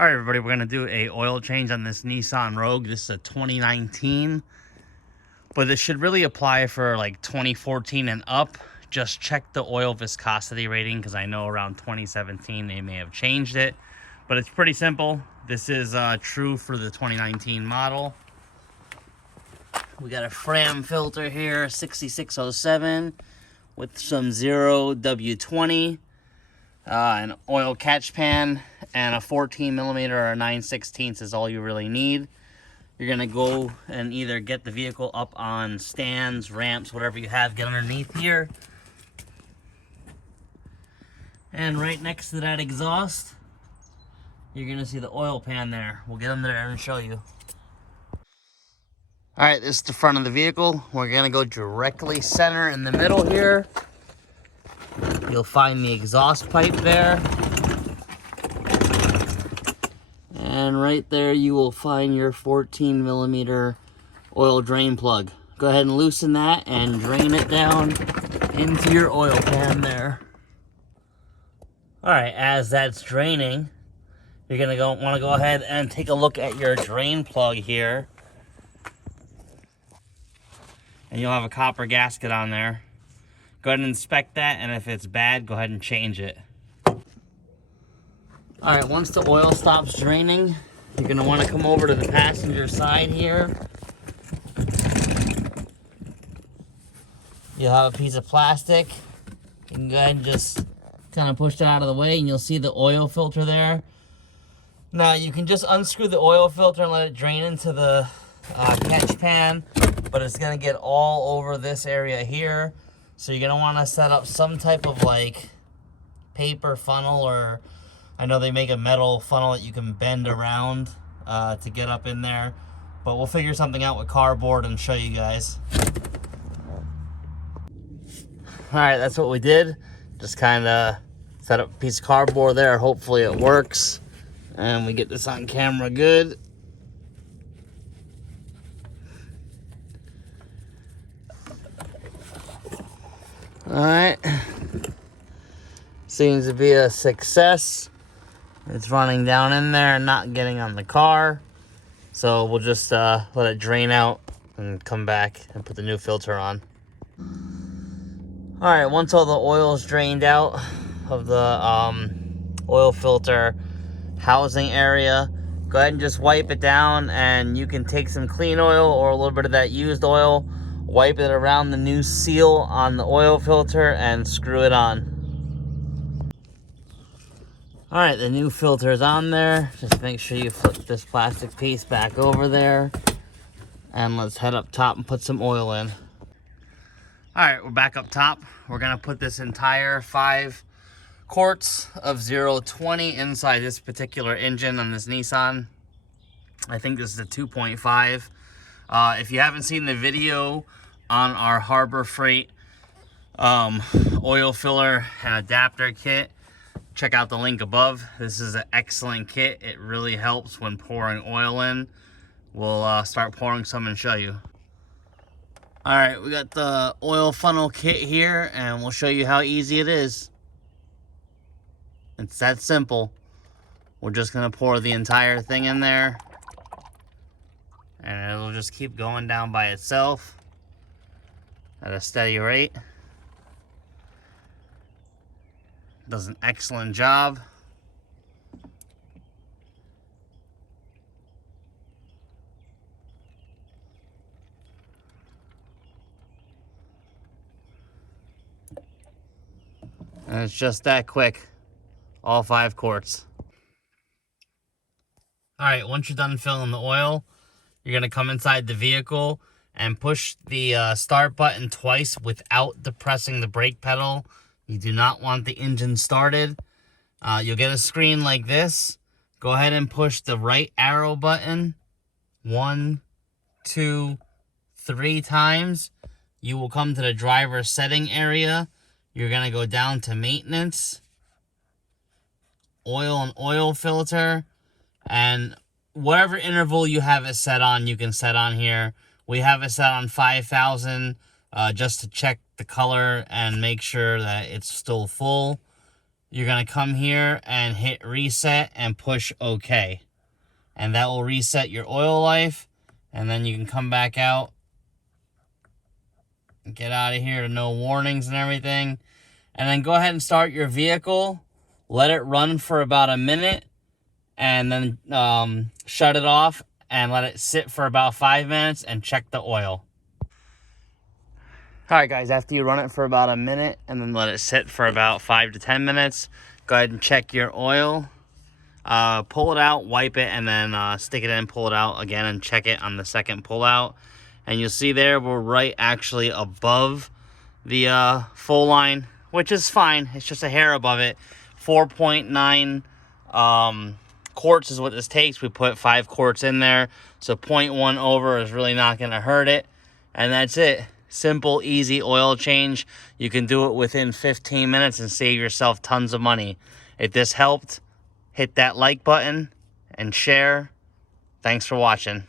All right, everybody, we're gonna do a oil change on this Nissan Rogue. This is a 2019, but this should really apply for like 2014 and up. Just check the oil viscosity rating because I know around 2017 they may have changed it, but it's pretty simple. This is true for the 2019 model. We got a Fram filter here, 6607 with some 0W20. An oil catch pan and a 14 millimeter or a 9/16 is all you really need. You're gonna go and either get the vehicle up on stands, ramps, whatever you have, get underneath here. And right next to that exhaust, you're gonna see the oil pan there. We'll get them there and show you. All right, this is the front of the vehicle. We're gonna go directly center in the middle here. You'll find the exhaust pipe there. And right there you will find your 14 millimeter oil drain plug. Go ahead and loosen that and drain it down into your oil pan there. All right, as that's draining, you're gonna want to go ahead and take a look at your drain plug here. And you'll have a copper gasket on there. Go ahead and inspect that, and if it's bad, go ahead and change it. All right, once the oil stops draining, you're gonna wanna come over to the passenger side here. You'll have a piece of plastic. You can go ahead and just kind of push that out of the way, and you'll see the oil filter there. Now, you can just unscrew the oil filter and let it drain into the catch pan, but it's gonna get all over this area here. So you're gonna wanna set up some type of like paper funnel, or I know they make a metal funnel that you can bend around to get up in there, but we'll figure something out with cardboard and show you guys. All right, that's what we did. Just kinda set up a piece of cardboard there. Hopefully it works and we get this on camera good. All right, seems to be a success. It's running down in there and not getting on the car. So we'll just let it drain out and come back and put the new filter on. All right, once all the oil is drained out of the oil filter housing area, go ahead and just wipe it down, and you can take some clean oil or a little bit of that used oil, wipe it around the new seal on the oil filter and screw it on. All right, the new filter is on there. Just make sure you flip this plastic piece back over there, and let's head up top and put some oil in. All right, we're back up top. We're gonna put this entire 5 quarts of 020 inside this particular engine on this Nissan. I think this is a 2.5. If you haven't seen the video on our Harbor Freight oil filler and adapter kit, check out the link above. This is an excellent kit. It really helps when pouring oil in. We'll start pouring some and show you. All right, we got the oil funnel kit here, and we'll show you how easy it is. It's that simple. We're just gonna pour the entire thing in there, and it'll just keep going down by itself at a steady rate. Does an excellent job. And it's just that quick. All 5 quarts. All right, once you're done filling the oil, you're gonna come inside the vehicle and push the start button twice without depressing the brake pedal. You do not want the engine started. You'll get a screen like this. Go ahead and push the right arrow button 1, 2, 3 times. You will come to the driver setting area. You're gonna go down to maintenance, oil and oil filter, and whatever interval you have it set on, you can set on here. We have it set on 5,000 just to check the color and make sure that it's still full. you're going to come here and hit reset and push OK. And that will reset your oil life. And then you can come back out and get out of here to no warnings and everything. And then go ahead and start your vehicle. Let it run for about a minute. And then shut it off and let it sit for about 5 minutes and check the oil. Alright guys, after you run it for about a minute and then let it sit for about 5 to 10 minutes, go ahead and check your oil. Pull it out, wipe it, and then stick it in, pull it out again, and check it on the second pull out. And you'll see there we're right actually above the full line, which is fine. It's just a hair above it. 4.9 quarts is what this takes. We put 5 quarts in there, so 0.1 over is really not going to hurt it. And that's it. Simple, easy oil change. You can do it within 15 minutes and save yourself tons of money. If this helped, hit that like button and share. Thanks for watching.